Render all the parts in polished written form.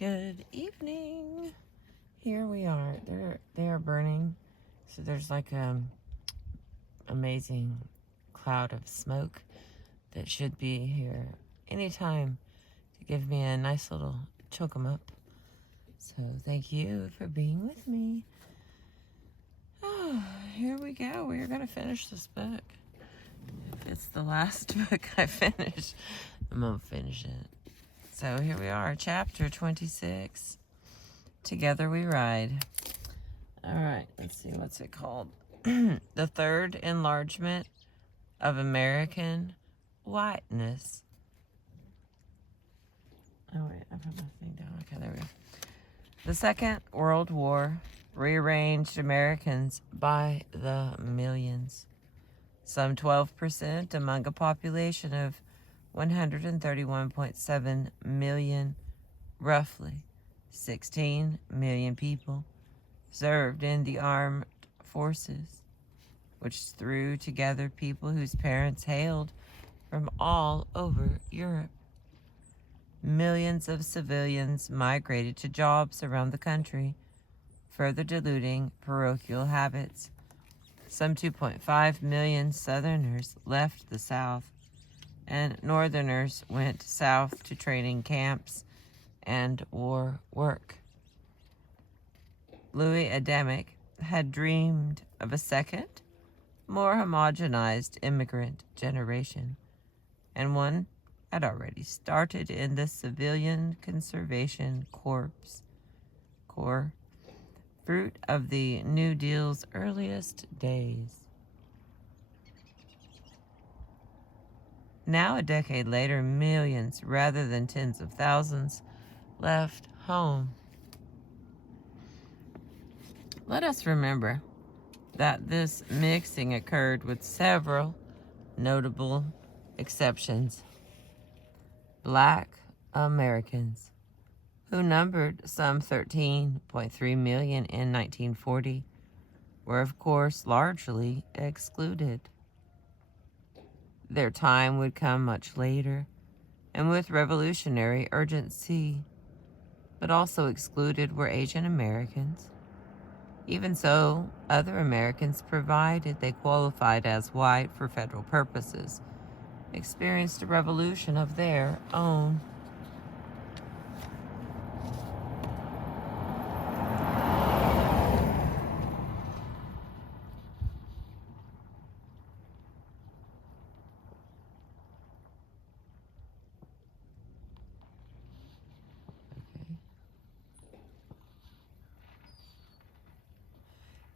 Good evening. Here we are. They are burning. So there's like amazing cloud of smoke that should be here anytime to give me a nice little choke 'em up. So thank you for being with me. Oh, here we go. We're gonna finish this book. If it's the last book I finish, I'm gonna finish it. So here we are, chapter 26. Together we ride. All right, let's see, what's it called? The third enlargement of American whiteness. Oh, wait, I put my thing down. Okay, there we go. The Second World War rearranged Americans by the millions. Some 12% among a population of 131.7 million, roughly 16 million people, served in the armed forces, which threw together people whose parents hailed from all over Europe. Millions of civilians migrated to jobs around the country, further diluting parochial habits. Some 2.5 million Southerners left the South, and Northerners went south to training camps and war work. Louis Adamick had dreamed of a second, more homogenized immigrant generation, and one had already started in the Civilian Conservation Corps, fruit of the New Deal's earliest days. Now, a decade later, millions, rather than tens of thousands, left home. Let us remember that this mixing occurred with several notable exceptions. Black Americans, who numbered some 13.3 million in 1940, were of course largely excluded. Their time would come much later, and with revolutionary urgency, but also excluded were Asian Americans. Even so, other Americans, provided they qualified as white for federal purposes, experienced a revolution of their own.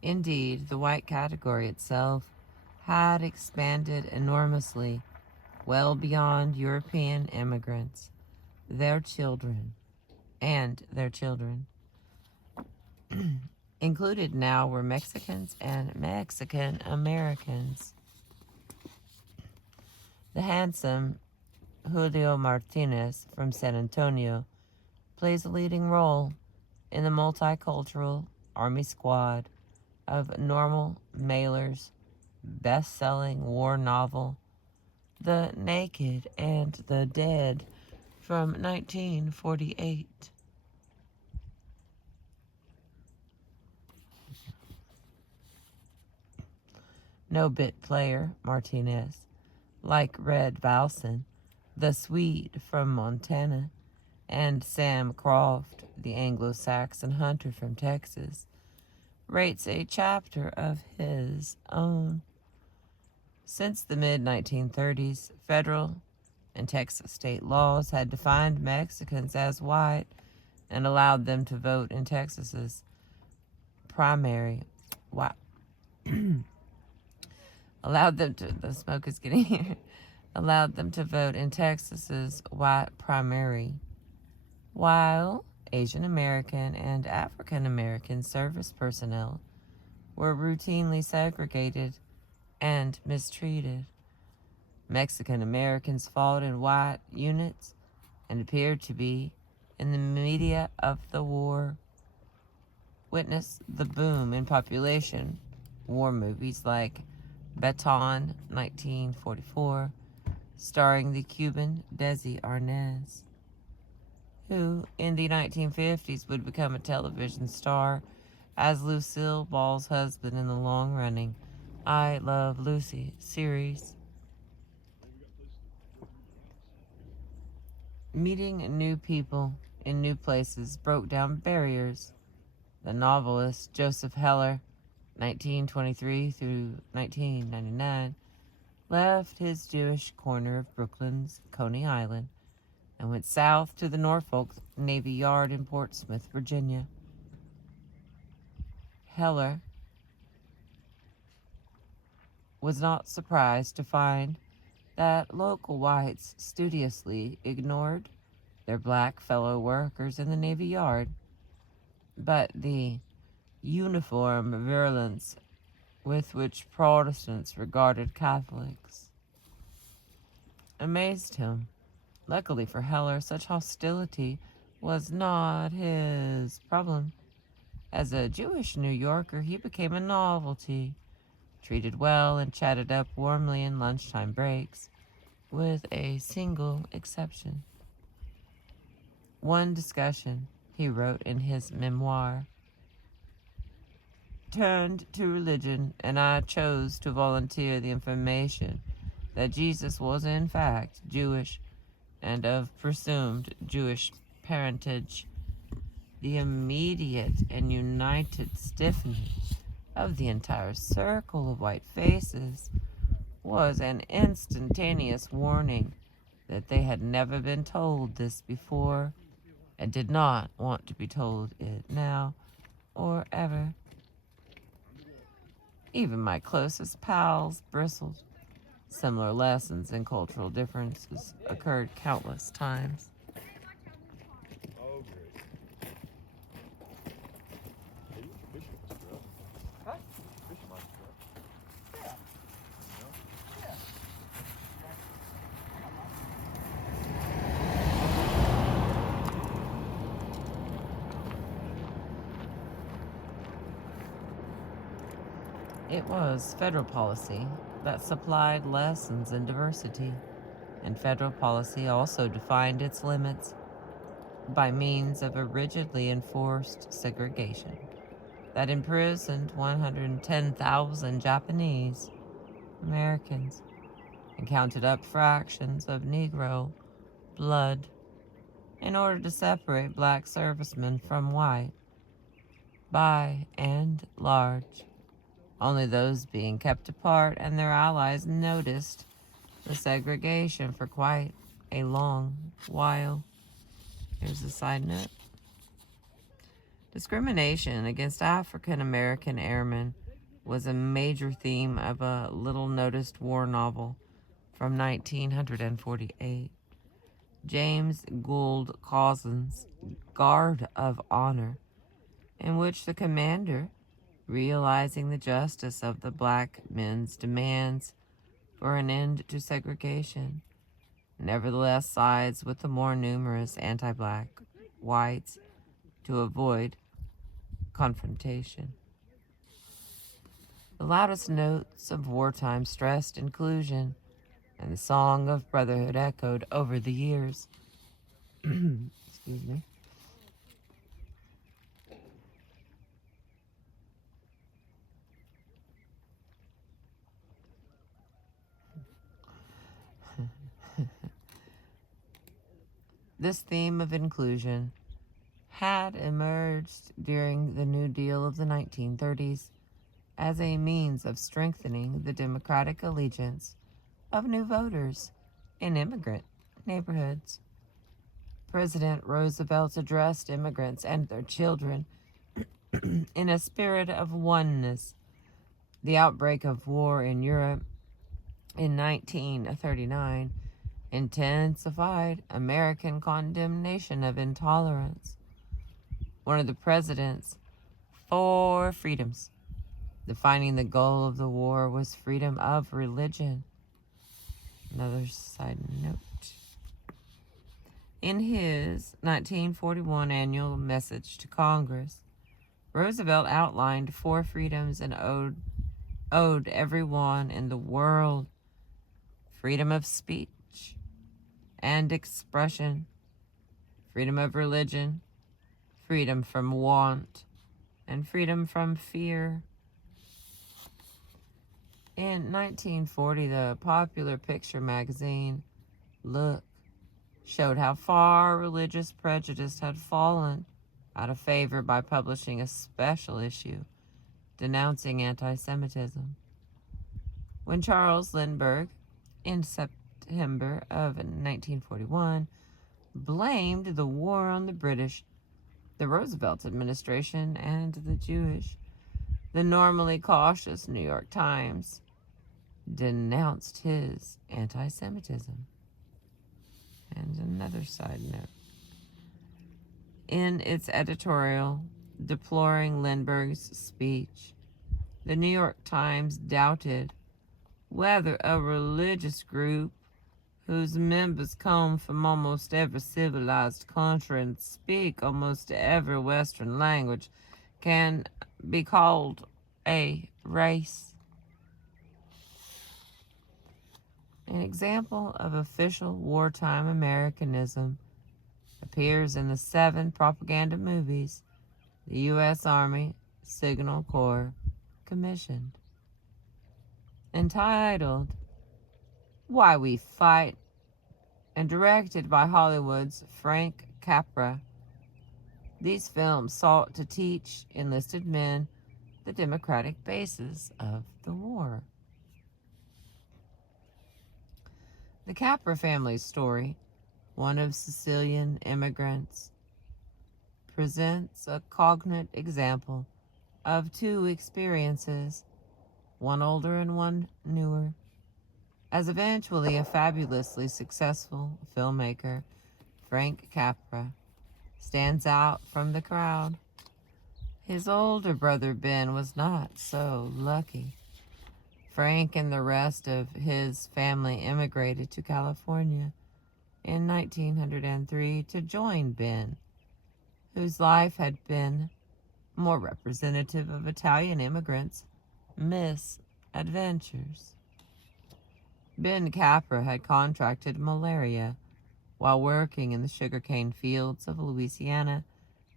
Indeed, the white category itself had expanded enormously, well beyond European immigrants, their children, and their children. Included now were Mexicans and Mexican Americans. The handsome Julio Martinez from San Antonio plays a leading role in the multicultural Army Squad of Normal Mailer's best-selling war novel, The Naked and the Dead, from 1948. No bit player, Martinez, like Red Valson, the Swede from Montana, and Sam Croft, the Anglo-Saxon hunter from Texas, rates a chapter of his own. Since the mid-1930s, federal and Texas state laws had defined Mexicans as white and allowed them to vote in Texas's primary. Wow. The smoke is getting here. Allowed them to vote in Texas's white primary, while Asian American and African American service personnel were routinely segregated and mistreated. Mexican Americans fought in white units and appeared to be in the media of the war. Witness the boom in population war movies like Baton, 1944, starring the Cuban Desi Arnaz. who in the 1950s would become a television star as Lucille Ball's husband in the long-running I Love Lucy series. Meeting new people in new places broke down barriers. The novelist Joseph Heller, 1923 through 1999, left his Jewish corner of Brooklyn's Coney Island and went south to the Norfolk Navy Yard in Portsmouth, Virginia. Heller was not surprised to find that local whites studiously ignored their black fellow workers in the Navy Yard, but the uniform virulence with which Protestants regarded Catholics amazed him. Luckily for Heller, such hostility was not his problem. As a Jewish New Yorker, he became a novelty, treated well and chatted up warmly in lunchtime breaks, with a single exception. One discussion, he wrote in his memoir, turned to religion, and I chose to volunteer the information that Jesus was in fact Jewish and of presumed Jewish parentage. The immediate and united stiffening of the entire circle of white faces was an instantaneous warning that they had never been told this before and did not want to be told it now or ever. Even my closest pals bristled. Similar lessons in cultural differences occurred countless times. It was federal policy that supplied lessons in diversity, and federal policy also defined its limits by means of a rigidly enforced segregation that imprisoned 110,000 Japanese Americans and counted up fractions of Negro blood in order to separate black servicemen from white. By and large, only those being kept apart and their allies noticed the segregation for quite a long while. Here's a side note. Discrimination against African American airmen was a major theme of a little-noticed war novel from 1948. James Gould Causen's Guard of Honor, in which the commander, realizing the justice of the black men's demands for an end to segregation, nevertheless sides with the more numerous anti-black whites to avoid confrontation. The loudest notes of wartime stressed inclusion, and the song of brotherhood echoed over the years. Excuse me. This theme of inclusion had emerged during the New Deal of the 1930s as a means of strengthening the democratic allegiance of new voters in immigrant neighborhoods. President Roosevelt addressed immigrants and their children in a spirit of oneness. The outbreak of war in Europe in 1939 intensified American condemnation of intolerance. One of the president's 4 freedoms, defining the goal of the war, was freedom of religion. Another side note. In his 1941 annual message to Congress, Roosevelt outlined 4 freedoms and owed everyone in the world freedom of speech and expression, freedom of religion, freedom from want, and freedom from fear. In 1940, the popular picture magazine, Look, showed how far religious prejudice had fallen out of favor by publishing a special issue denouncing anti-Semitism. When Charles Lindbergh, in September of 1941, blamed the war on the British, the Roosevelt administration, and the Jewish, the normally cautious New York Times denounced his anti-Semitism. And another side note. In its editorial deploring Lindbergh's speech, the New York Times doubted whether a religious group whose members come from almost every civilized country and speak almost every Western language can be called a race. An example of official wartime Americanism appears in the 7 propaganda movies the U.S. Army Signal Corps commissioned. Entitled Why We Fight, and directed by Hollywood's Frank Capra, these films sought to teach enlisted men the democratic basis of the war. The Capra family's story, one of Sicilian immigrants, presents a cognate example of 2 experiences, one older and one newer. As eventually a fabulously successful filmmaker, Frank Capra stands out from the crowd. His older brother Ben was not so lucky. Frank and the rest of his family immigrated to California in 1903 to join Ben, whose life had been more representative of Italian immigrants' misadventures. Ben Capra had contracted malaria while working in the sugarcane fields of Louisiana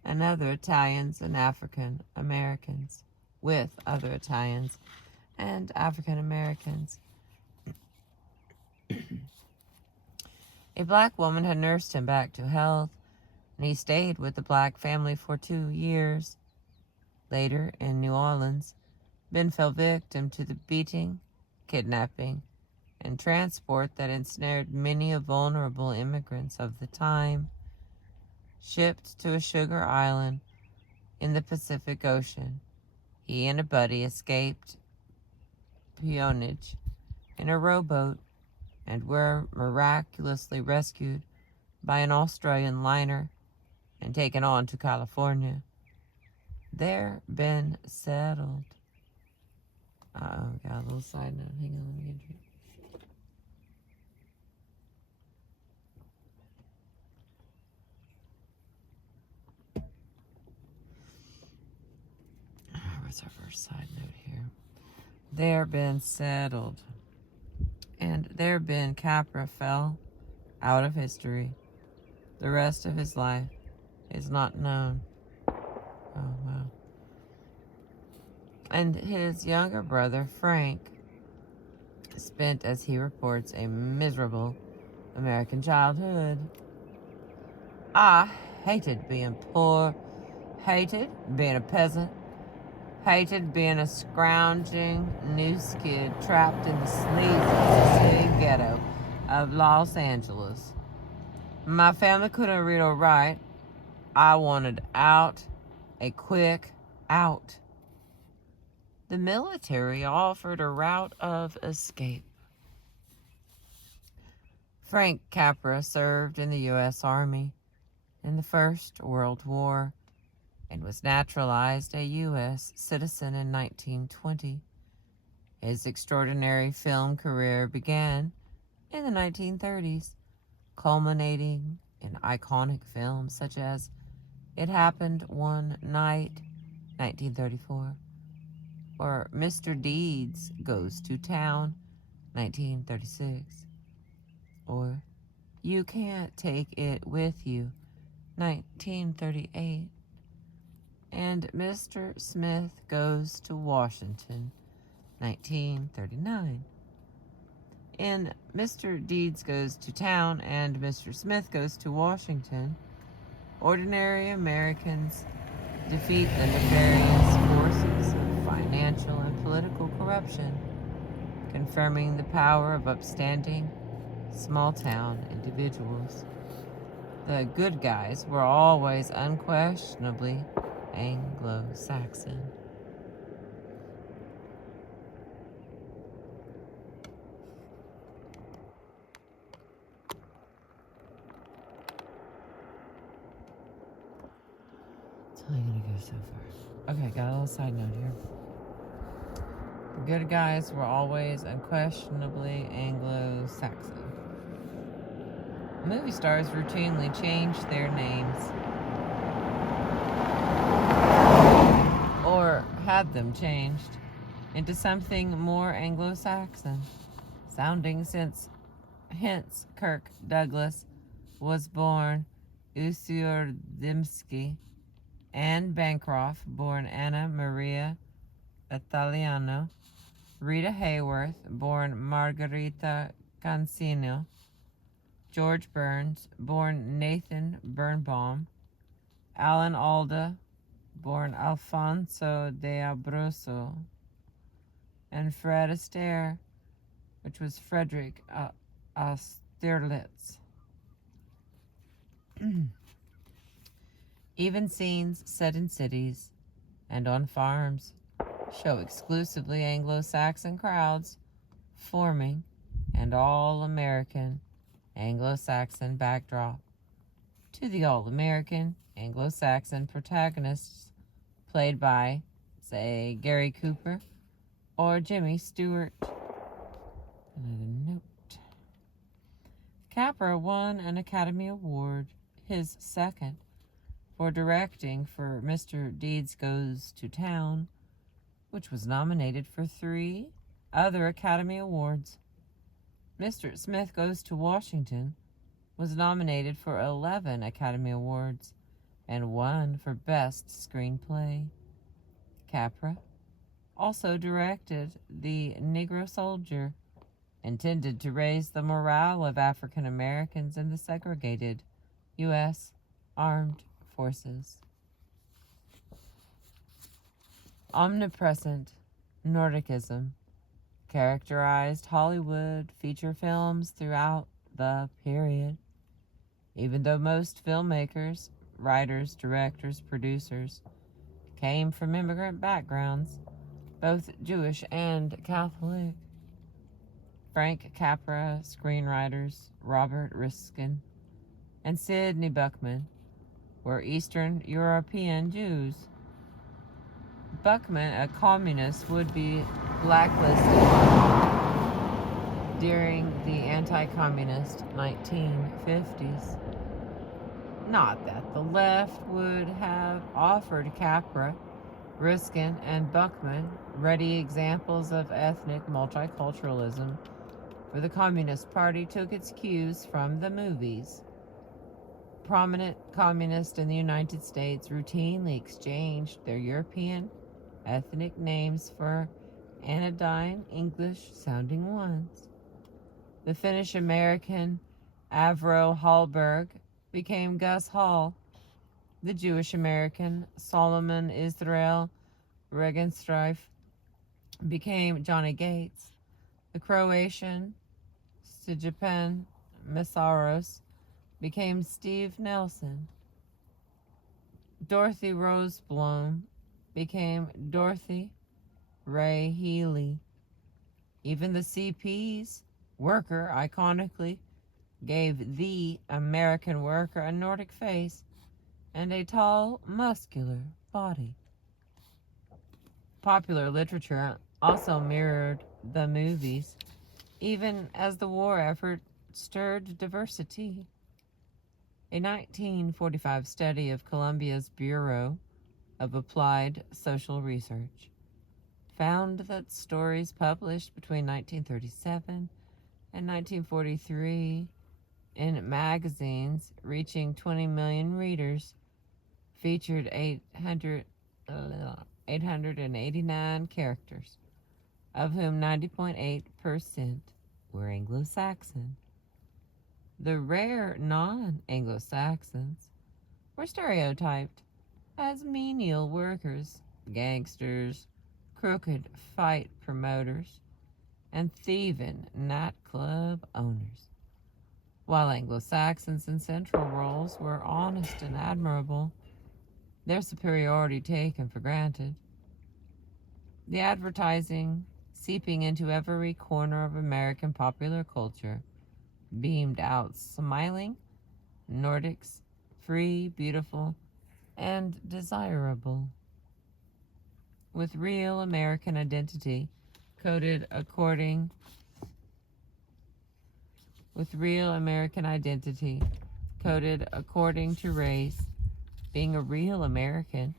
and other Italians and African Americans, with other Italians and African Americans. A black woman had nursed him back to health, and he stayed with the black family for 2 years. Later, in New Orleans, Ben fell victim to the beating, kidnapping, and transport that ensnared many of vulnerable immigrants of the time. Shipped to a sugar island in the Pacific Ocean, he and a buddy escaped peonage in a rowboat and were miraculously rescued by an Australian liner and taken on to California. There, Ben settled. Got a little side note. Hang on, let me get a drink. What's our first side note here? There, Ben settled. And there, Ben Capra fell out of history. The rest of his life is not known. Oh, wow. And his younger brother, Frank, spent, as he reports, a miserable American childhood. I hated being poor, hated being a peasant, hated being a scrounging news kid trapped in the sleazy city ghetto of Los Angeles. My family couldn't read or write. I wanted out, a quick out. The military offered a route of escape. Frank Capra served in the U.S. Army in the First World War and was naturalized a U.S. citizen in 1920. His extraordinary film career began in the 1930s, culminating in iconic films such as It Happened One Night, 1934, or Mr. Deeds Goes to Town, 1936, or You Can't Take It With You, 1938. And Mr. Smith Goes to Washington, 1939. In Mr. Deeds Goes to Town and Mr. Smith Goes to Washington, ordinary Americans defeat the nefarious forces of financial and political corruption, confirming the power of upstanding, small-town individuals. The good guys were always unquestionably Anglo-Saxon. That's only gonna go so far. Okay, got a little side note here. The good guys were always unquestionably Anglo-Saxon. Movie stars routinely changed their names or had them changed into something more Anglo-Saxon sounding, hence Kirk Douglas was born Usiordimski, Anne Bancroft, born Anna Maria Italiano, Rita Hayworth, born Margarita Cancino, George Burns, born Nathan Birnbaum, Alan Alda, born Alfonso de Abruzzo, and Fred Astaire, which was Frederick Austerlitz. Even scenes set in cities and on farms show exclusively Anglo-Saxon crowds forming an all-American Anglo-Saxon backdrop to the all-American Anglo-Saxon protagonists played by, say, Gary Cooper or Jimmy Stewart. Another note. Capra won an Academy Award, his second, for directing for Mr. Deeds Goes to Town, which was nominated for 3 other Academy Awards. Mr. Smith Goes to Washington was nominated for 11 Academy Awards and won for Best Screenplay. Capra also directed The Negro Soldier, intended to raise the morale of African Americans in the segregated U.S. Armed Forces. Omnipresent Nordicism characterized Hollywood feature films throughout the period. Even though most filmmakers, writers, directors, producers came from immigrant backgrounds, both Jewish and Catholic, Frank Capra screenwriters Robert Riskin and Sidney Buckman were Eastern European Jews. Buckman, a communist, would be blacklisted during the anti-communist 1950s. Not that the left would have offered Capra, Riskin, and Buckman ready examples of ethnic multiculturalism, for the Communist Party took its cues from the movies. Prominent communists in the United States routinely exchanged their European ethnic names for anodyne English-sounding ones. The Finnish-American Avro Hallberg became Gus Hall. The Jewish-American Solomon Israel Regenstrief became Johnny Gates. The Croatian Stjepan Mesaros became Steve Nelson. Dorothy Roseblum became Dorothy Ray Healy. Even the CP's worker iconically gave the American worker a Nordic face and a tall, muscular body. Popular literature also mirrored the movies, even as the war effort stirred diversity. A 1945 study of Columbia's Bureau of Applied Social Research found that stories published between 1937 and 1943 in magazines reaching 20 million readers, featured 889 characters, of whom 90.8% were Anglo-Saxon. The rare non-Anglo-Saxons were stereotyped as menial workers, gangsters, crooked fight promoters, and thieving nightclub owners, while Anglo-Saxons in central roles were honest and admirable, their superiority taken for granted. The advertising, seeping into every corner of American popular culture, beamed out smiling Nordics, free, beautiful, and desirable, with real American identity coded according to race. Being a real American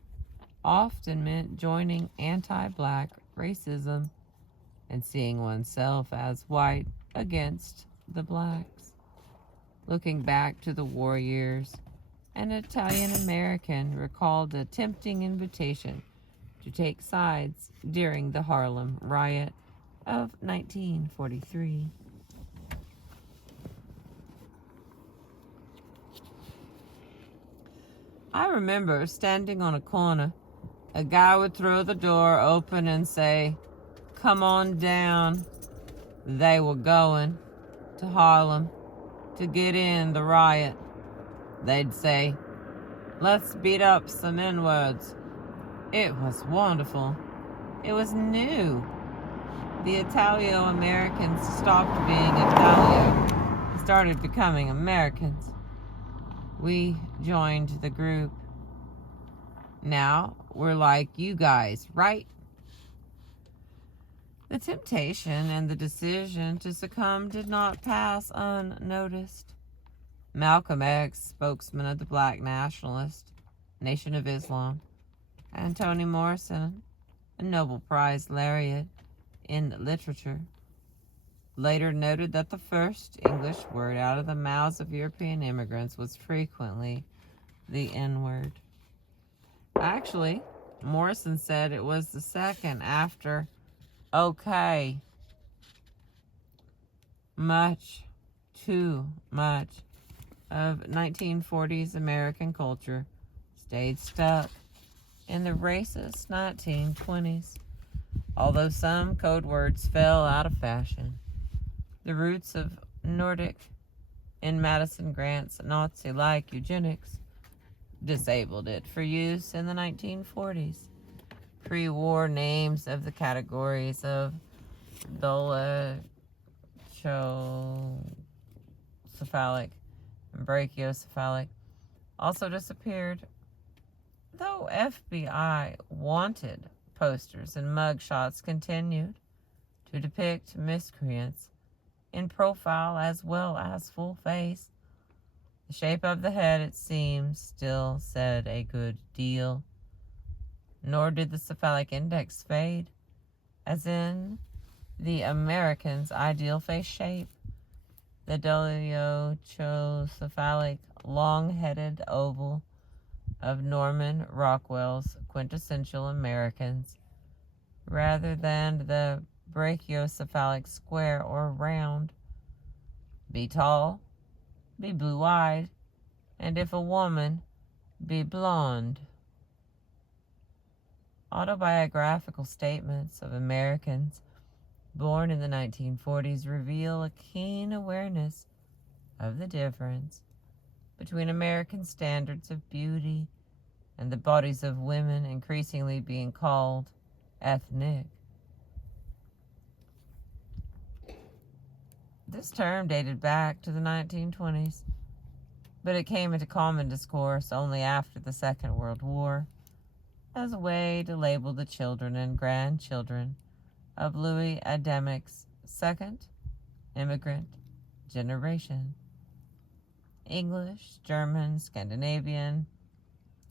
often meant joining anti-black racism and seeing oneself as white against the blacks. Looking back to the war years, an Italian American recalled a tempting invitation to take sides during the Harlem riot of 1943. I remember standing on a corner. A guy would throw the door open and say, "Come on down." They were going to Harlem to get in the riot. They'd say, "Let's beat up some N-words." It was wonderful. It was new. The Italo-Americans stopped being Italio and started becoming Americans. We joined the group. Now we're like you guys, right? The temptation and the decision to succumb did not pass unnoticed. Malcolm X, spokesman of the Black Nationalist Nation of Islam, and Toni Morrison, a Nobel Prize laureate in literature, later noted that the first English word out of the mouths of European immigrants was frequently the N-word. Actually, Morrison said it was the second after okay. Too much of 1940s American culture stayed stuck in the racist 1920s. Although some code words fell out of fashion, the roots of Nordic in Madison Grant's Nazi-like eugenics disabled it for use in the 1940s. Pre-war names of the categories of dolichocephalic and brachiocephalic also disappeared, though FBI wanted posters and mugshots continued to depict miscreants in profile as well as full face. The shape of the head, it seems, still said a good deal. Nor did the cephalic index fade, as in the American's ideal face shape. The dolichocephalic, long-headed oval of Norman Rockwell's quintessential Americans, rather than the brachiocephalic square or round. Be tall, be blue-eyed, and if a woman, be blonde. Autobiographical statements of Americans born in the 1940s reveal a keen awareness of the difference between American standards of beauty and the bodies of women increasingly being called ethnic. This term dated back to the 1920s, but it came into common discourse only after the Second World War as a way to label the children and grandchildren of Louis Adamic's second immigrant generation. English, German, Scandinavian,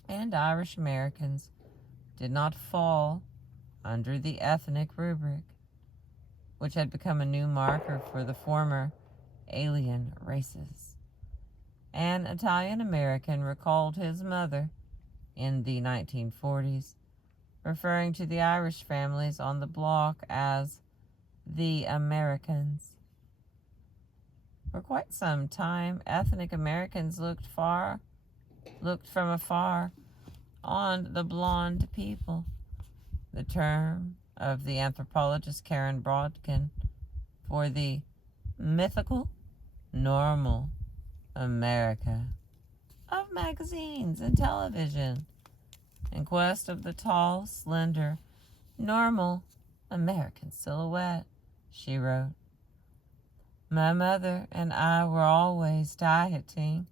and Irish Americans did not fall under the ethnic rubric, which had become a new marker for the former alien races. an Italian-American recalled his mother in the 1940s, referring to the Irish families on the block as the Americans. For quite some time, ethnic Americans looked from afar on the blonde people, the term of the anthropologist Karen Brodkin for the mythical, normal America of magazines and television, in quest of the tall, slender, normal American silhouette, she wrote. My mother and I were always dieting.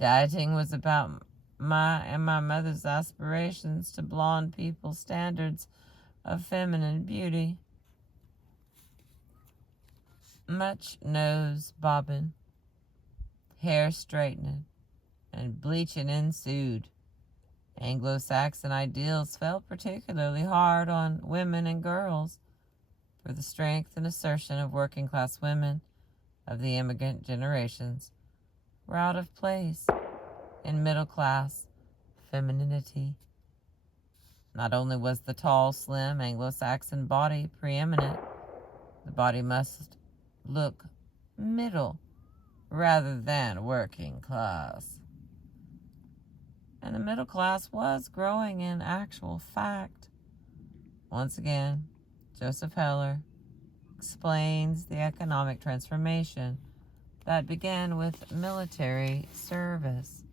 Dieting was about my and my mother's aspirations to blonde people's standards of feminine beauty. Much nose bobbing, hair straightening, and bleaching ensued. Anglo-Saxon ideals fell particularly hard on women and girls, for the strength and assertion of working-class women of the immigrant generations were out of place in middle-class femininity. Not only was the tall, slim Anglo-Saxon body preeminent, the body must look middle rather than working class. And the middle class was growing in actual fact. Once again, Joseph Heller explains the economic transformation that began with military service.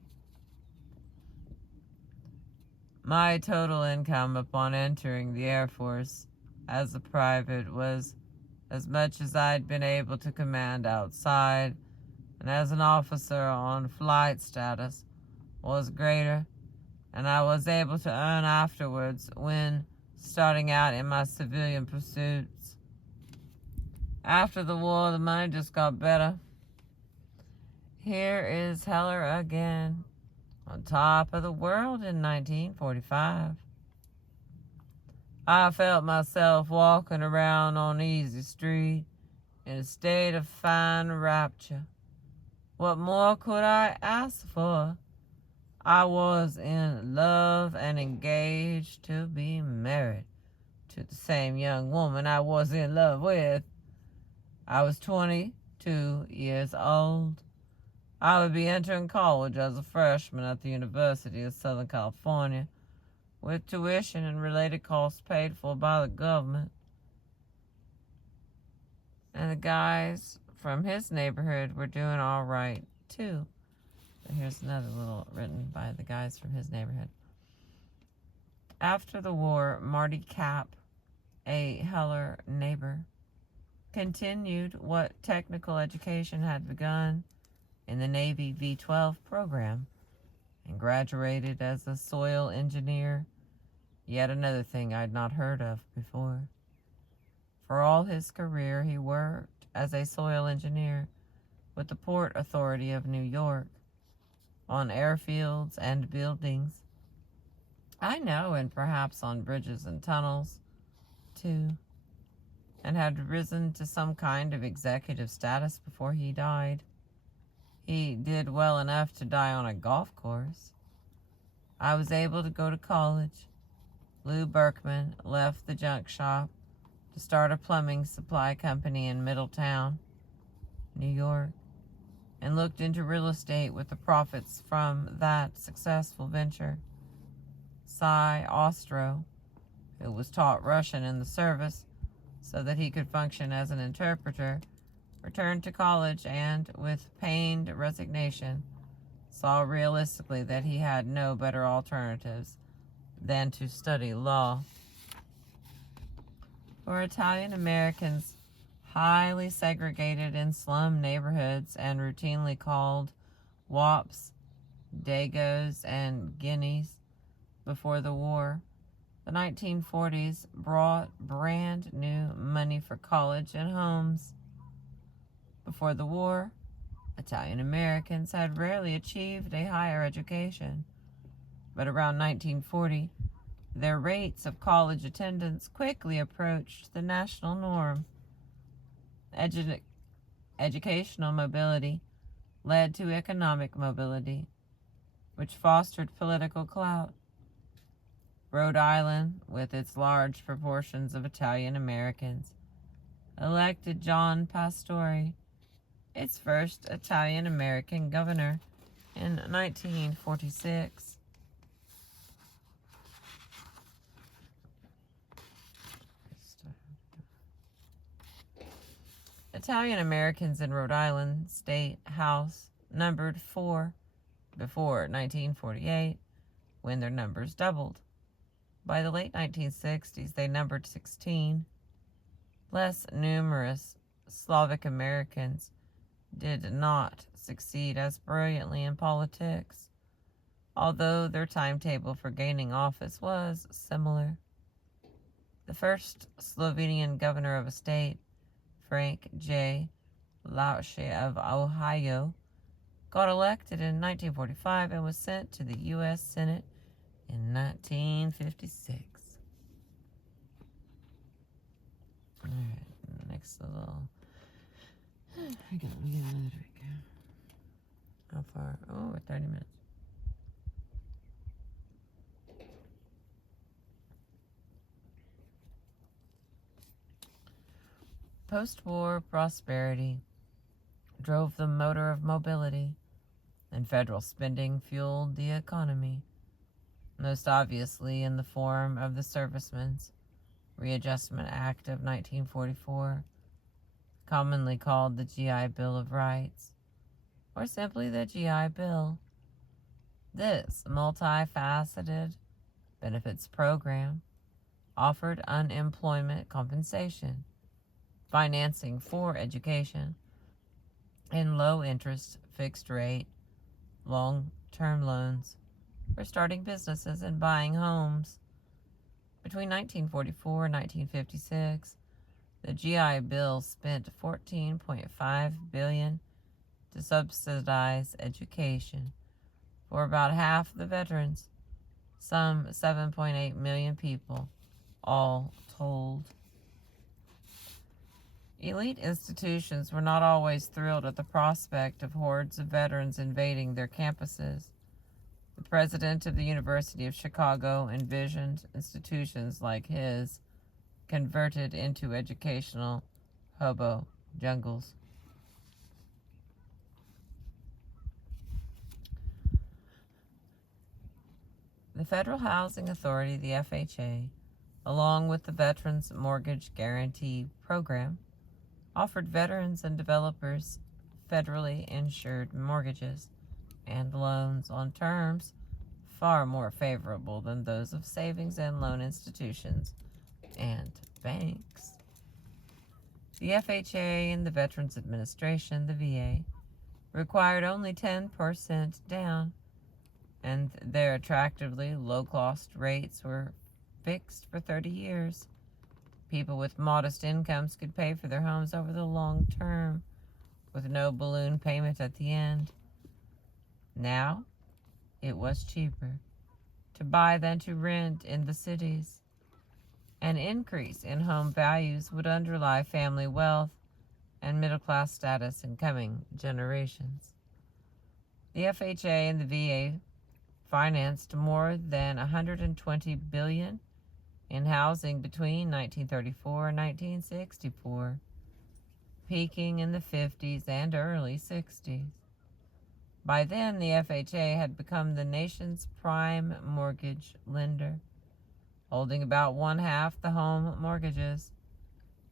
My total income upon entering the Air Force as a private was as much as I'd been able to command outside, and as an officer on flight status was greater, and I was able to earn afterwards when starting out in my civilian pursuits. After the war, the money just got better. Here is Heller again, on top of the world in 1945. I felt myself walking around on Easy Street in a state of fine rapture. What more could I ask for? I was in love and engaged to be married to the same young woman I was in love with. I was 22 years old. I would be entering college as a freshman at the University of Southern California, with tuition and related costs paid for by the government. And the guys from his neighborhood were doing all right, too. Here's another little written by the guys from his neighborhood. After the war, Marty Kapp, a Heller neighbor, continued what technical education had begun in the Navy V-12 program and graduated as a soil engineer, yet another thing I'd not heard of before. For all his career, he worked as a soil engineer with the Port Authority of New York on airfields and buildings. I know, and perhaps on bridges and tunnels, too, and had risen to some kind of executive status before he died. He did well enough to die on a golf course. I was able to go to college. Lou Berkman left the junk shop to start a plumbing supply company in Middletown, New York, and looked into real estate with the profits from that successful venture. Cy Ostro, who was taught Russian in the service so that he could function as an interpreter, returned to college and, with pained resignation, saw realistically that he had no better alternatives than to study law. For Italian Americans, highly segregated in slum neighborhoods and routinely called wops, dagos, and guineas before the war, the 1940s brought brand new money for college and homes. Before the war, Italian Americans had rarely achieved a higher education, but around 1940, their rates of college attendance quickly approached the national norm. Educational mobility led to economic mobility, which fostered political clout. Rhode Island, with its large proportions of Italian Americans, elected John Pastore, its first Italian American governor, in 1946. Italian Americans in Rhode Island State House numbered 4 before 1948, when their numbers doubled. By the late 1960s, they numbered 16. Less numerous Slavic Americans did not succeed as brilliantly in politics, although their timetable for gaining office was similar. The first Slovenian governor of a state, Frank J. Lausch of Ohio, got elected in 1945 and was sent to the U.S. Senate in 1956. All right, next little. I got another drink. How far? Oh, we're 30 minutes. Post-war prosperity drove the motor of mobility, and federal spending fueled the economy, most obviously in the form of the Servicemen's Readjustment Act of 1944, commonly called the GI Bill of Rights, or simply the GI Bill. This multifaceted benefits program offered unemployment compensation, financing for education, and low-interest, fixed-rate, long-term loans for starting businesses and buying homes. Between 1944 and 1956, the GI Bill spent $14.5 billion to subsidize education for about half the veterans, some 7.8 million people, all told. Elite institutions were not always thrilled at the prospect of hordes of veterans invading their campuses. The president of the University of Chicago envisioned institutions like his converted into educational hobo jungles. The Federal Housing Authority, the FHA, along with the Veterans Mortgage Guarantee Program, offered veterans and developers federally insured mortgages and loans on terms far more favorable than those of savings and loan institutions and banks. The FHA and the Veterans Administration, the VA, required only 10% down, and their attractively low-cost rates were fixed for 30 years. People with modest incomes could pay for their homes over the long term, with no balloon payment at the end. Now, it was cheaper to buy than to rent in the cities. An increase in home values would underlie family wealth and middle-class status in coming generations. The FHA and the VA financed more than $120 billion in housing between 1934 and 1964, peaking in the 50s and early 60s. By then, the FHA had become the nation's prime mortgage lender, holding about one-half the home mortgages,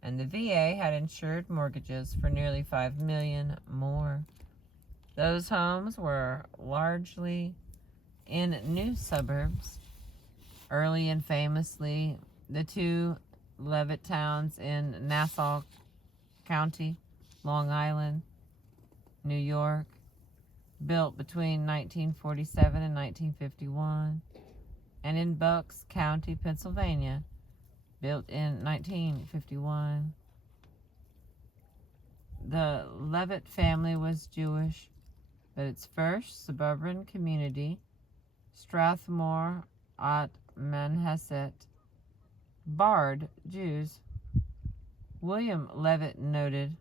and the VA had insured mortgages for nearly 5 million more. Those homes were largely in new suburbs, early and famously the two Levitt towns in Nassau County, Long Island, New York, built between 1947 and 1951, and in Bucks County, Pennsylvania, built in 1951. The Levitt family was Jewish, but its first suburban community, Strathmore at Manhasset, barred Jews. William Levitt noted,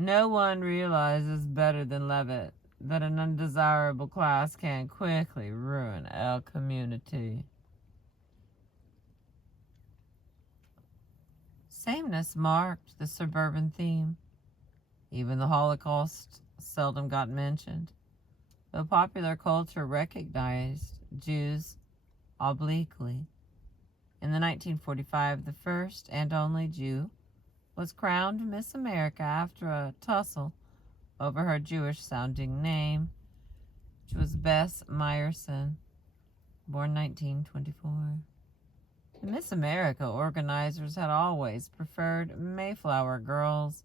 No one realizes better than Levitt that an undesirable class can quickly ruin a community. Sameness marked the suburban theme. Even the Holocaust seldom got mentioned, though popular culture recognized Jews obliquely. In the 1945, the first and only Jew was crowned Miss America after a tussle over her Jewish-sounding name, which was Bess Meyerson, born 1924. The Miss America organizers had always preferred Mayflower girls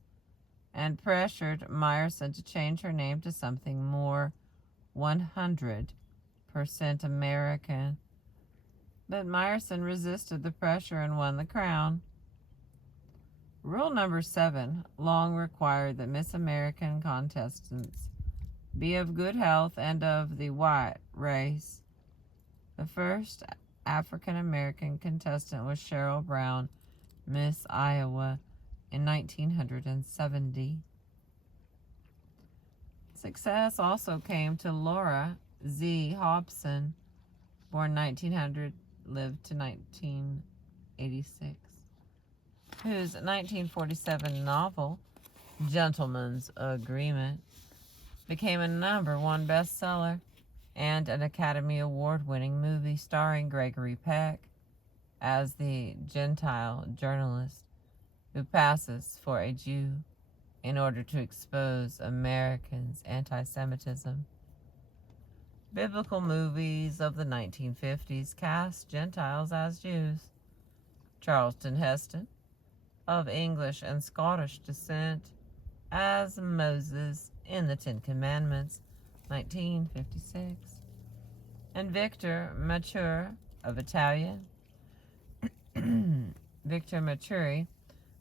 and pressured Meyerson to change her name to something more 100% American. But Meyerson resisted the pressure and won the crown. Rule number 7 long required that Miss American contestants be of good health and of the white race. The first African American contestant was Cheryl Brown, Miss Iowa, in 1970. Success also came to Laura Z. Hobson, born 1900, lived to 1986, whose 1947 novel, Gentleman's Agreement, became a #1 bestseller and an Academy Award-winning movie starring Gregory Peck as the Gentile journalist who passes for a Jew in order to expose Americans' anti-Semitism. Biblical movies of the 1950s cast Gentiles as Jews. Charlton Heston, of English and Scottish descent, as Moses in the Ten Commandments, 1956. And Victor Mature, of Italian, Victor Maturi,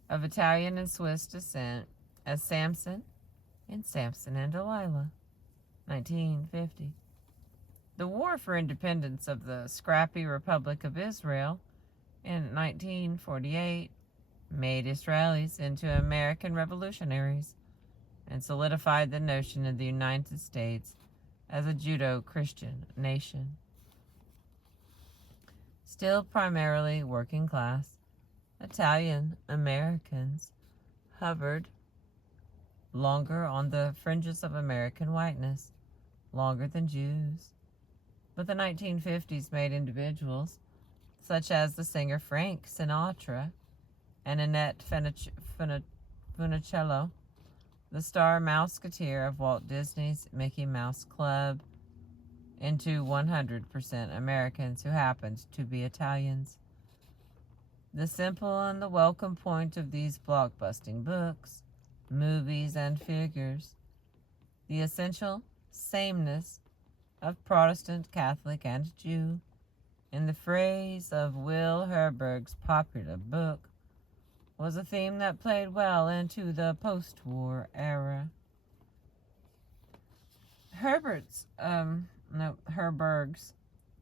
of Italian and Swiss descent, as Samson in Samson and Delilah, 1950. The War for Independence of the Scrappy Republic of Israel in 1948 made Israelis into American revolutionaries and solidified the notion of the United States as a Judeo-Christian nation. Still primarily working class, Italian Americans hovered longer on the fringes of American whiteness, longer than Jews. But the 1950s made individuals, such as the singer Frank Sinatra and Annette Funicello, the star Mouseketeer of Walt Disney's Mickey Mouse Club, into 100% Americans who happened to be Italians. The simple and the welcome point of these blockbusting books, movies, and figures, the essential sameness of Protestant, Catholic, and Jew, in the phrase of Will Herberg's popular book, was a theme that played well into the post-war era. Herberg's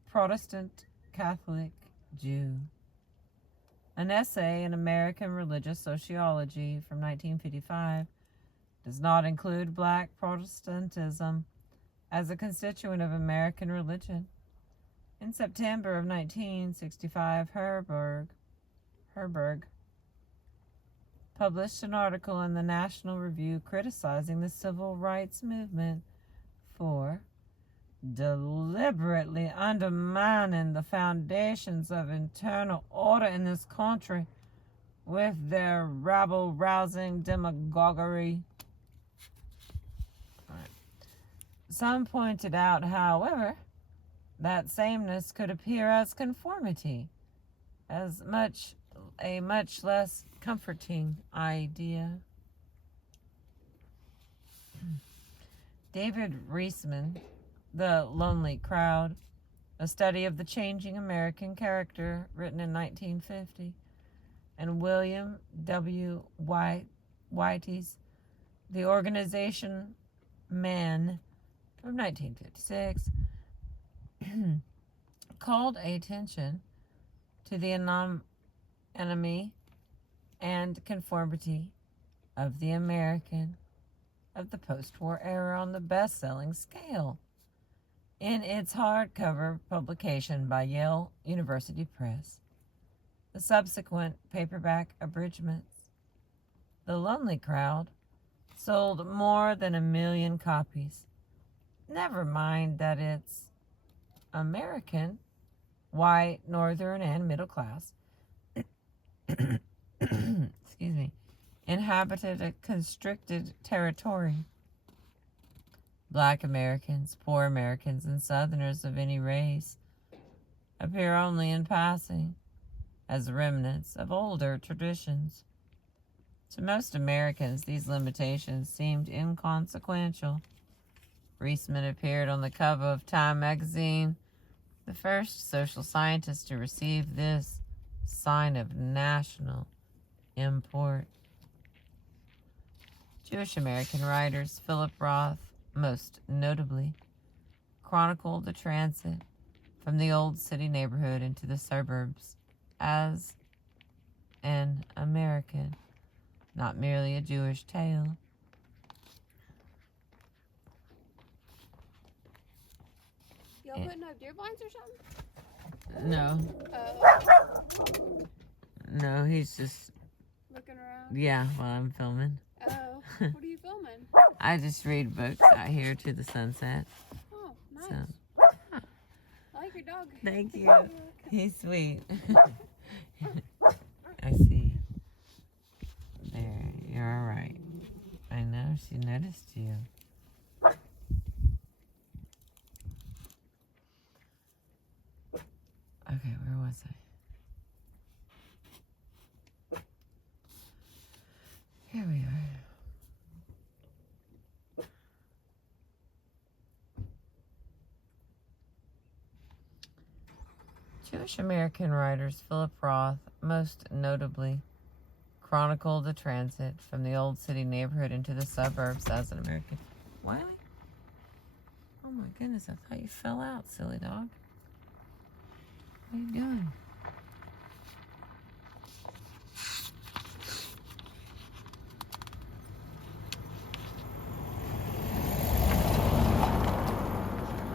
Protestant, Catholic, Jew, an essay in American Religious Sociology from 1955, does not include Black Protestantism as a constituent of American religion. In September of 1965, Herberg published an article in the National Review criticizing the civil rights movement for deliberately undermining the foundations of internal order in this country with their rabble-rousing demagoguery. Some pointed out, however, that sameness could appear as conformity, as a much less comforting idea. David Reisman, The Lonely Crowd, a study of the changing American character, written in 1950, and William W. Whitey's The Organization Man, from 1956, called attention to the enemy and conformity of the American of the post-war era on the best-selling scale. In its hardcover publication by Yale University Press, the subsequent paperback abridgments, The Lonely Crowd, sold more than 1 million copies. Never mind that it's American, white, northern, and middle class, excuse me, inhabited a constricted territory. Black Americans, poor Americans, and Southerners of any race appear only in passing as remnants of older traditions. To most Americans, these limitations seemed inconsequential. Reisman appeared on the cover of Time magazine, the first social scientist to receive this sign of national import. Jewish American writers, Philip Roth, most notably, chronicled the transit from the old city neighborhood into the suburbs as an American, not merely a Jewish tale. Y'all putting up deer blinds or something? No. No, he's just Looking around? Yeah, while I'm filming. Oh, what are you filming? I just read books out here to the sunset. Oh, nice. So. I like your dog. Thank you. He's sweet. I see. There, you're all right. I know, she noticed you. Okay, where was I? Here we are. Jewish American writers Philip Roth, most notably, chronicled the transit from the old city neighborhood into the suburbs as an American. Wiley? Oh my goodness, I thought you fell out, silly dog. What are you doing?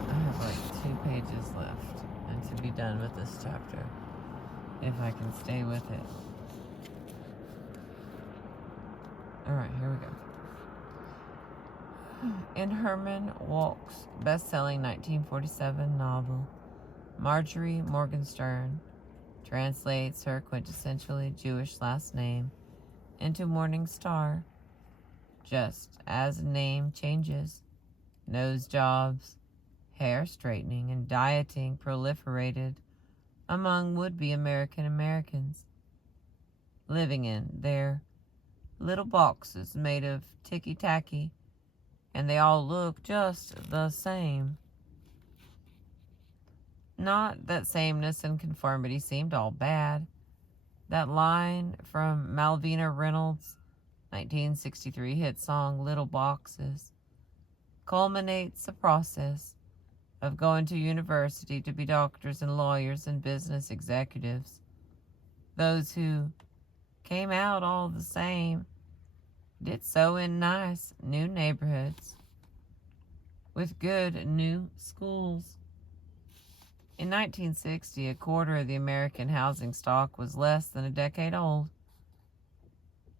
I have like 2 pages left and to be done with this chapter, if I can stay with it. Alright, here we go. In Herman Wouk's best-selling 1947 novel, Marjorie Morgenstern translates her quintessentially Jewish last name into Morning Star. Just as name changes, nose jobs, hair straightening, and dieting proliferated among would-be American Americans, living in their little boxes made of ticky-tacky, and they all look just the same. Not that sameness and conformity seemed all bad. That line from Malvina Reynolds' 1963 hit song Little Boxes culminates the process of going to university to be doctors and lawyers and business executives. Those who came out all the same did so in nice new neighborhoods with good new schools. In 1960, a quarter of the American housing stock was less than a decade old,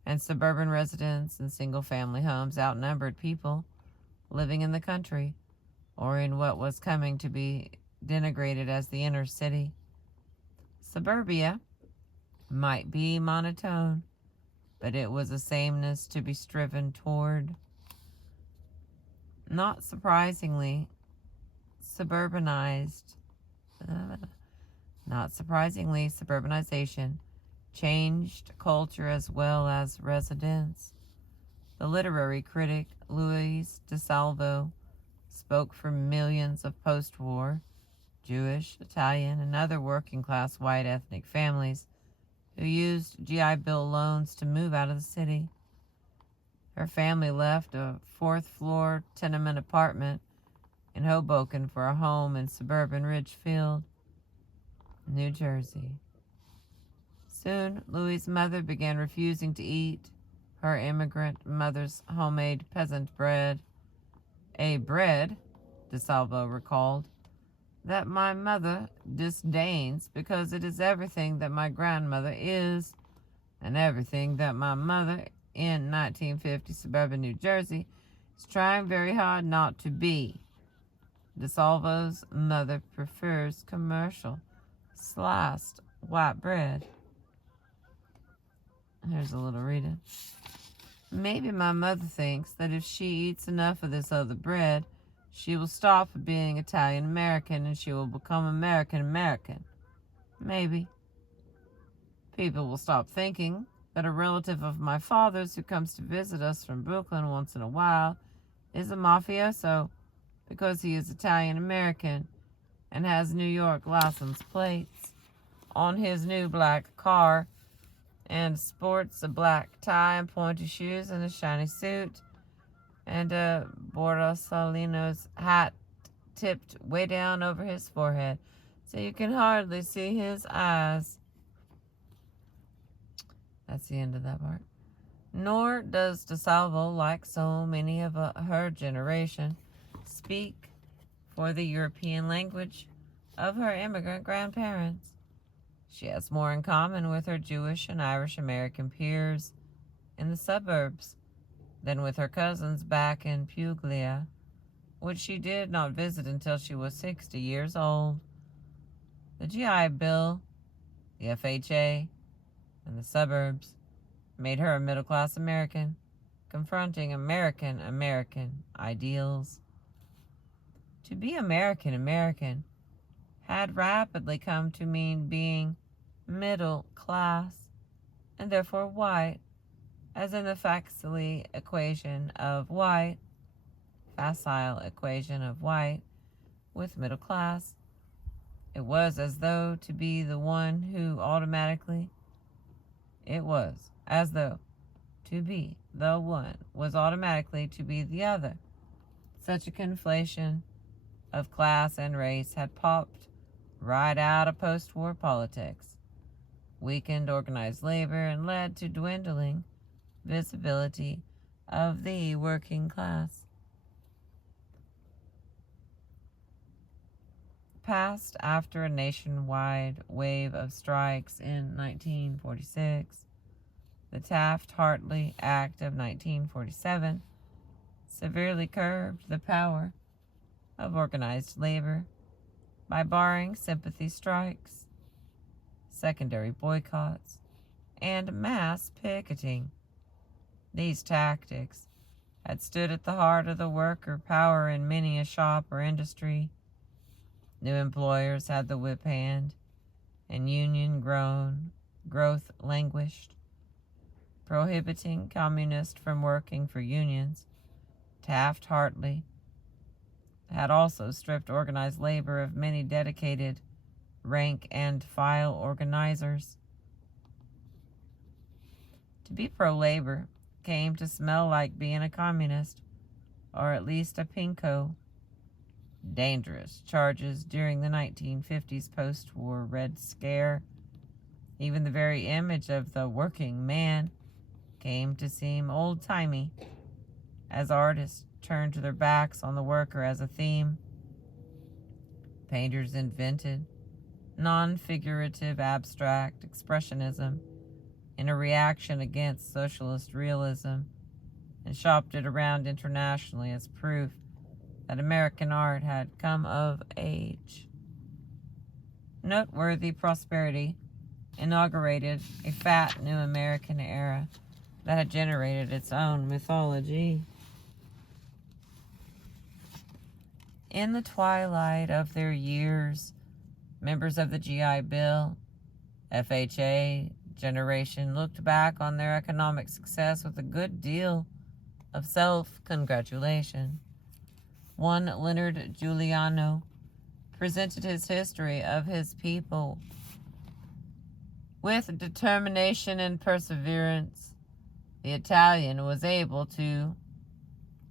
and suburban residents and single-family homes outnumbered people living in the country or in what was coming to be denigrated as the inner city. Suburbia might be monotone, but it was a sameness to be striven toward. Not surprisingly, suburbanization changed culture as well as residence. The literary critic Louis DeSalvo spoke for millions of post-war Jewish, Italian, and other working-class white ethnic families who used GI Bill loans to move out of the city. Her family left a 4th-floor tenement apartment in Hoboken for a home in suburban Ridgefield, New Jersey. Soon, Louis' mother began refusing to eat her immigrant mother's homemade peasant bread. A bread, DeSalvo recalled, that my mother disdains because it is everything that my grandmother is, and everything that my mother in 1950 suburban New Jersey is trying very hard not to be. DeSalvo's mother prefers commercial, sliced white bread. Here's a little reading. Maybe my mother thinks that if she eats enough of this other bread, she will stop being Italian American and she will become American American. Maybe. People will stop thinking that a relative of my father's who comes to visit us from Brooklyn once in a while is a mafioso because he is Italian American and has New York license plates on his new black car and sports a black tie and pointy shoes and a shiny suit and a Borsalino's hat tipped way down over his forehead so you can hardly see his eyes. That's the end of that part. Nor does DeSalvo, like so many of her generation, speak for the European language of her immigrant grandparents. She has more in common with her Jewish and Irish American peers in the suburbs than with her cousins back in Puglia, which she did not visit until she was 60 years old. The GI Bill, the FHA, and the suburbs made her a middle-class American, confronting American ideals. To be American had rapidly come to mean being middle class, and therefore white, as in the facile equation of white with middle class. It was as though to be the one who automatically to be the other. Such a conflation of class and race had popped right out of post-war politics, weakened organized labor, and led to dwindling visibility of the working class. Passed after a nationwide wave of strikes in 1946, the Taft-Hartley Act of 1947 severely curbed the power of organized labor by barring sympathy strikes, secondary boycotts, and mass picketing. These tactics had stood at the heart of the worker power in many a shop or industry. New employers had the whip hand, and union growth languished, prohibiting communists from working for unions. Taft-Hartley had also stripped organized labor of many dedicated rank-and-file organizers. To be pro-labor came to smell like being a communist, or at least a pinko. Dangerous charges during the 1950s post-war Red Scare. Even the very image of the working man came to seem old-timey as artists turned their backs on the worker as a theme. Painters invented non-figurative abstract expressionism in a reaction against socialist realism and shopped it around internationally as proof that American art had come of age. Noteworthy prosperity inaugurated a fat new American era that had generated its own mythology. In the twilight of their years, members of the GI Bill, FHA generation looked back on their economic success with a good deal of self-congratulation. One Leonard Giuliano presented his history of his people with determination and perseverance. The Italian was able to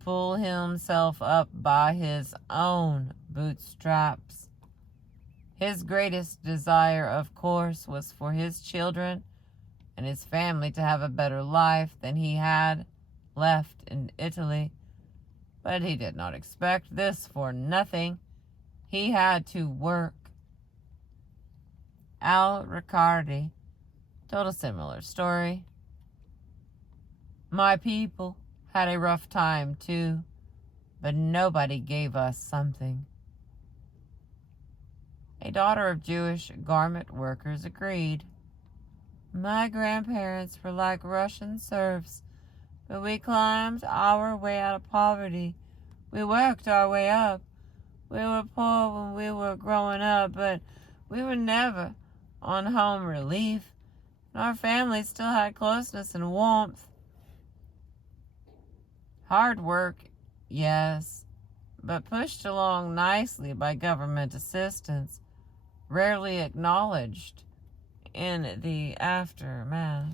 pull himself up by his own bootstraps. His greatest desire, of course, was for his children and his family to have a better life than he had left in Italy. But he did not expect this for nothing. He had to work. Al Riccardi told a similar story. My people had a rough time too, but nobody gave us something. A daughter of Jewish garment workers agreed. My grandparents were like Russian serfs, but we climbed our way out of poverty. We worked our way up. We were poor when we were growing up, but we were never on home relief. And our family still had closeness and warmth. Hard work, yes, but pushed along nicely by government assistance, rarely acknowledged in the aftermath.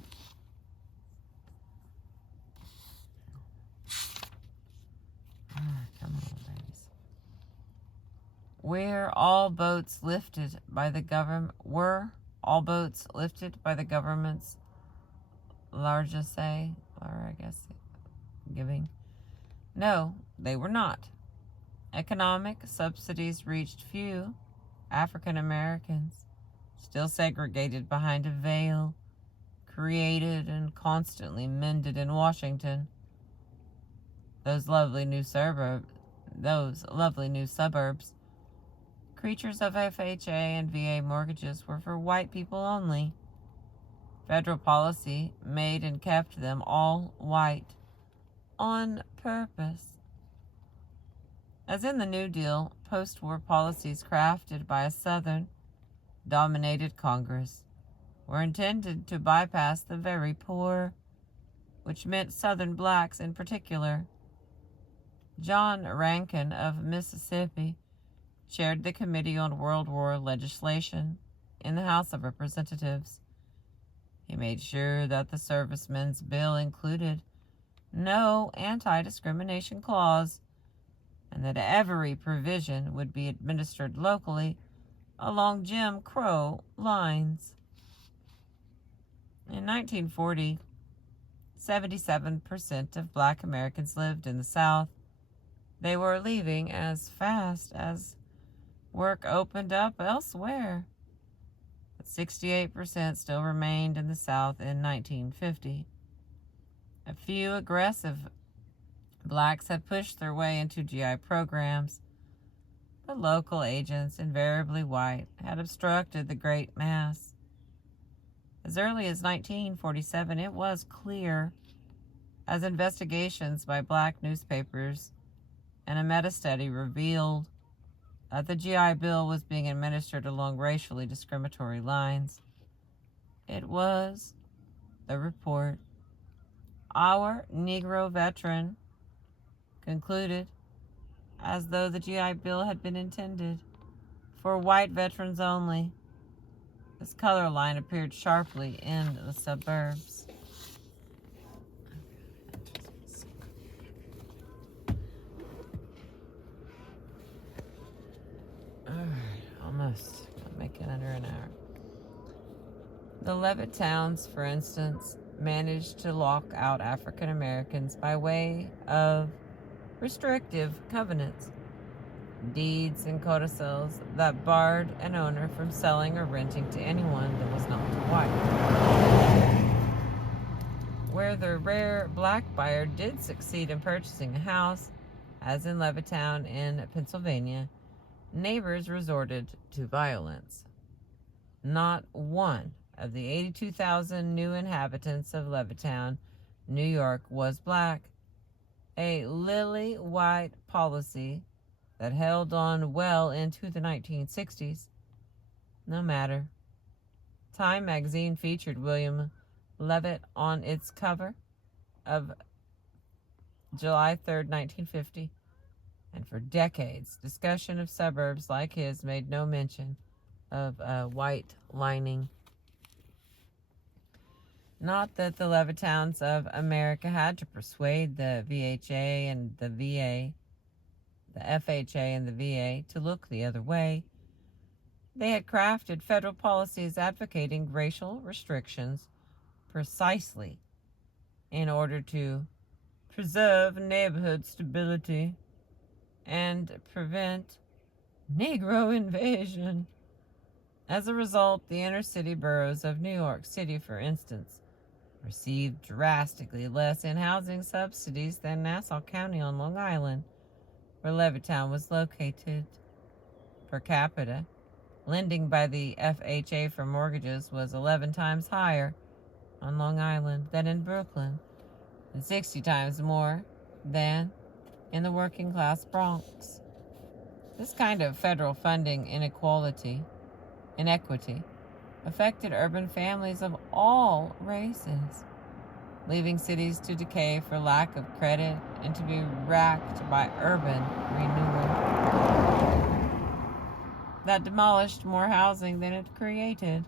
Come on, babies. Were all boats lifted by the government's largesse, or I guess giving? No, they were not. Economic subsidies reached few African Americans, still segregated behind a veil, created and constantly mended in Washington. Those lovely new suburbs, creatures of FHA and VA mortgages, were for white people only. Federal policy made and kept them all white on purpose. As in the New Deal, post-war policies crafted by a Southern-dominated Congress were intended to bypass the very poor, which meant Southern blacks in particular. John Rankin of Mississippi chaired the Committee on World War Legislation in the House of Representatives. He made sure that the servicemen's bill included no anti-discrimination clause, and that every provision would be administered locally along Jim Crow lines. In 1940, 77% of black Americans lived in the South. They were leaving as fast as work opened up elsewhere. But 68% still remained in the South in 1950. A few aggressive blacks had pushed their way into GI programs, but local agents, invariably white, had obstructed the great mass. As early as 1947, it was clear, as investigations by black newspapers and a meta-study revealed, that the GI Bill was being administered along racially discriminatory lines. It was, the report, our Negro veteran concluded, as though the GI Bill had been intended for white veterans only. This color line appeared sharply in the suburbs. Alright, almost. I'll make it under an hour. The Levittowns, for instance, managed to lock out African Americans by way of restrictive covenants, deeds and codicils that barred an owner from selling or renting to anyone that was not white. Where the rare black buyer did succeed in purchasing a house, as in Levittown in Pennsylvania, neighbors resorted to violence. Not one of the 82,000 new inhabitants of Levittown, New York, was black. A lily-white policy that held on well into the 1960s. No matter. Time magazine featured William Levitt on its cover of July 3rd, 1950. And for decades, discussion of suburbs like his made no mention of a white lining. Not that the Levittowns of America had to persuade the VHA and the VA, the FHA and the VA, to look the other way. They had crafted federal policies advocating racial restrictions, precisely in order to preserve neighborhood stability and prevent Negro invasion. As a result, the inner city boroughs of New York City, for instance, received drastically less in housing subsidies than Nassau County on Long Island, where Levittown was located. Per capita, lending by the FHA for mortgages was 11 times higher on Long Island than in Brooklyn, and 60 times more than in the working class Bronx. This kind of federal funding inequity affected urban families of all races, leaving cities to decay for lack of credit and to be racked by urban renewal that demolished more housing than it created.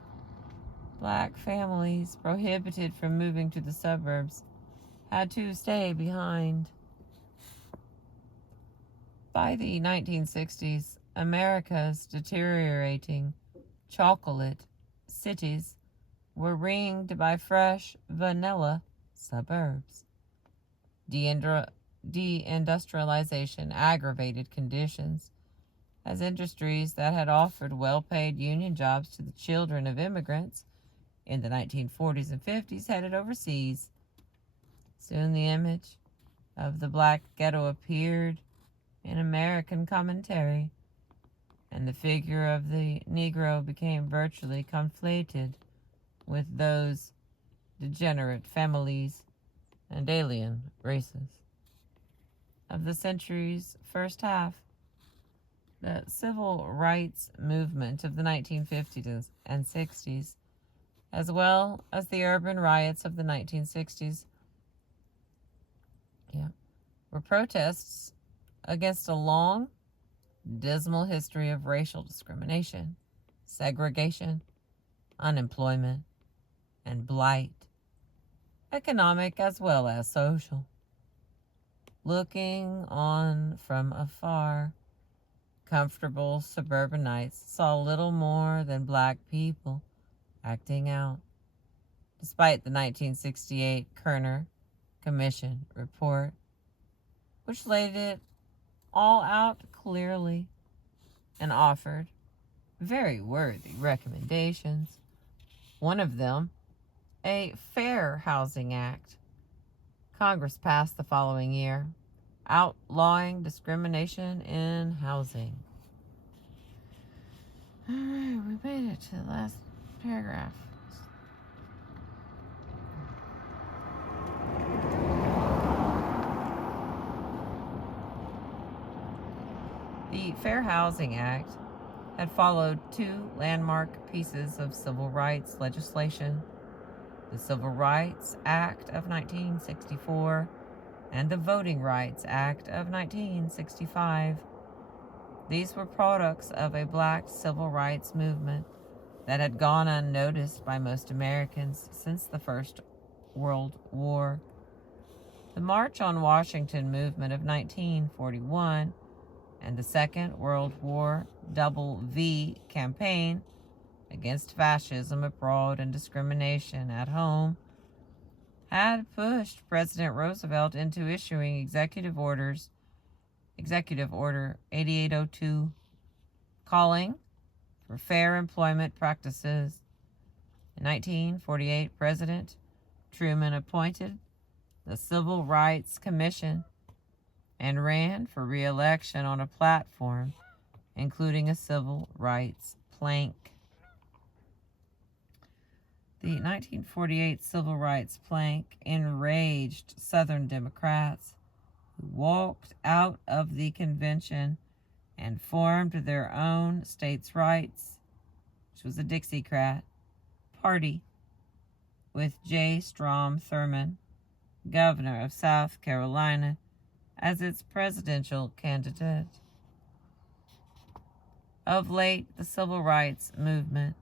Black families, prohibited from moving to the suburbs, had to stay behind. By the 1960s, America's deteriorating chocolate cities were ringed by fresh vanilla suburbs. Deindustrialization aggravated conditions, as industries that had offered well-paid union jobs to the children of immigrants in the 1940s and 50s headed overseas. Soon the image of the black ghetto appeared in American commentary, and the figure of the Negro became virtually conflated with those degenerate families and alien races of the century's first half. The civil rights movement of the 1950s and 60s, as well as the urban riots of the 1960s, were protests against a long, dismal history of racial discrimination, segregation, unemployment, and blight, economic as well as social. Looking on from afar, comfortable suburbanites saw little more than black people acting out, despite the 1968 Kerner Commission report, which laid it all out clearly and offered very worthy recommendations. One of them, a Fair Housing Act. Congress passed the following year, outlawing discrimination in housing. All right, we made it to the last paragraph. The Fair Housing Act had followed two landmark pieces of civil rights legislation, the Civil Rights Act of 1964 and the Voting Rights Act of 1965. These were products of a black civil rights movement that had gone unnoticed by most Americans since the First World War. The March on Washington movement of 1941 and the Second World War Double V campaign against fascism abroad and discrimination at home had pushed President Roosevelt into issuing Executive Order 8802, calling for fair employment practices. In 1948, President Truman appointed the Civil Rights Commission and ran for re-election on a platform including a civil rights plank. The 1948 Civil Rights Plank enraged Southern Democrats, who walked out of the convention and formed their own states' rights, which was a Dixiecrat party, with J. Strom Thurmond, governor of South Carolina, as its presidential candidate. Of late, the civil rights movement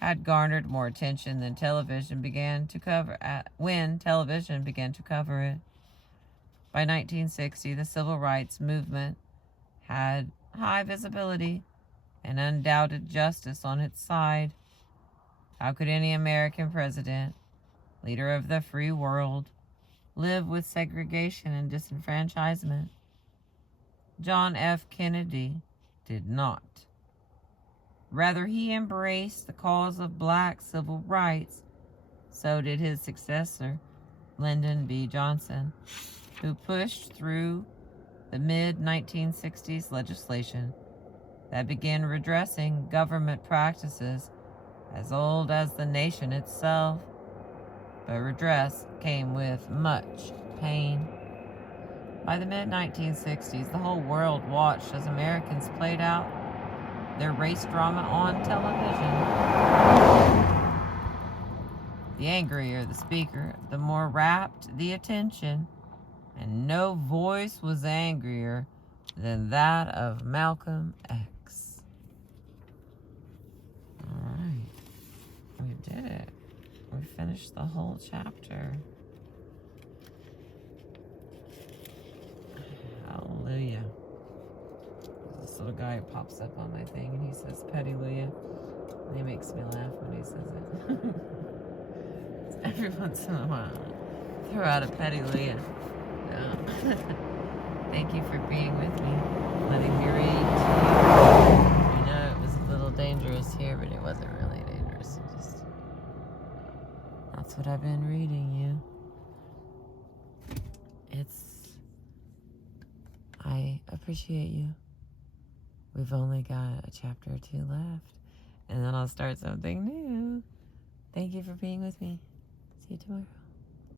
had garnered more attention than when television began to cover it. By 1960, the civil rights movement had high visibility and undoubted justice on its side. How could any American president leader of the free world, live with segregation and disenfranchisement. John F. Kennedy did not. Rather, he embraced the cause of black civil rights. So did his successor, Lyndon B. Johnson, who pushed through the mid-1960s legislation that began redressing government practices as old as the nation itself. But redress came with much pain. By the mid-1960s, the whole world watched as Americans played out their race drama on television. The angrier the speaker, the more rapt the attention, and no voice was angrier than that of Malcolm X. All right, we did it. We finished the whole chapter. Hallelujah. This little guy who pops up on my thing and he says Pettyluia. And he makes me laugh when he says it. Every once in a while, throw out a Pettyluia. Thank you for being with me, letting me read. I know it was a little dangerous here, but it wasn't really dangerous. That's what I've been reading you. I appreciate you. We've only got a chapter or two left, and then I'll start something new. Thank you for being with me. See you tomorrow.